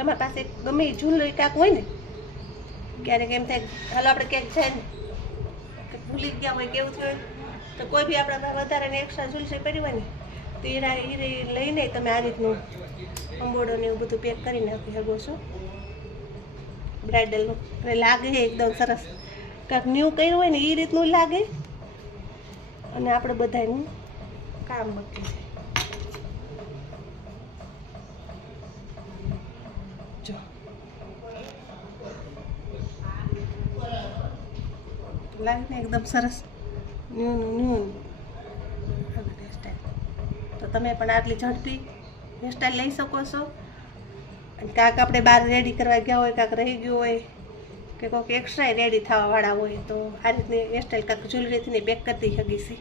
તમારી પાસે ગમે એ જ્વેલરી કાંક હોય ને, ક્યારેક એમ થાય હાલો આપણે ક્યાંક જાય ને કે ભૂલી ગયા હોય કેવું થયું તો કોઈ બી આપણા વધારે ને એક્સ્ટ્રા જ્વેલરી પડી હોય ને તો એ લઈને તમે આ રીતનું અંબોડો ને એવું બધું પેક કરી નાખી શકો છો બ્રાઇડલનું. એટલે લાગે એકદમ સરસ, કાંઈક ન્યૂ કર્યું હોય ને એ રીતનું લાગે અને આપણે બધાનું કામ બચી જાય. જો લાગે ને એકદમ સરસ ન્યૂ હેરસ્ટાઈલ. તો તમે પણ આટલી ઝડપી હેરસ્ટાઈલ લઈ શકો છો. અને કાંક આપણે બહાર રેડી કરવા ગયા હોય, કાંક રહી ગયું હોય કે કોઈક એક્સ્ટ્રા રેડી થવાવાળા હોય તો આ રીતની હેરસ્ટાઈલ કાંક જ્વેલરીથી પેક કરી દઈ શકીશી.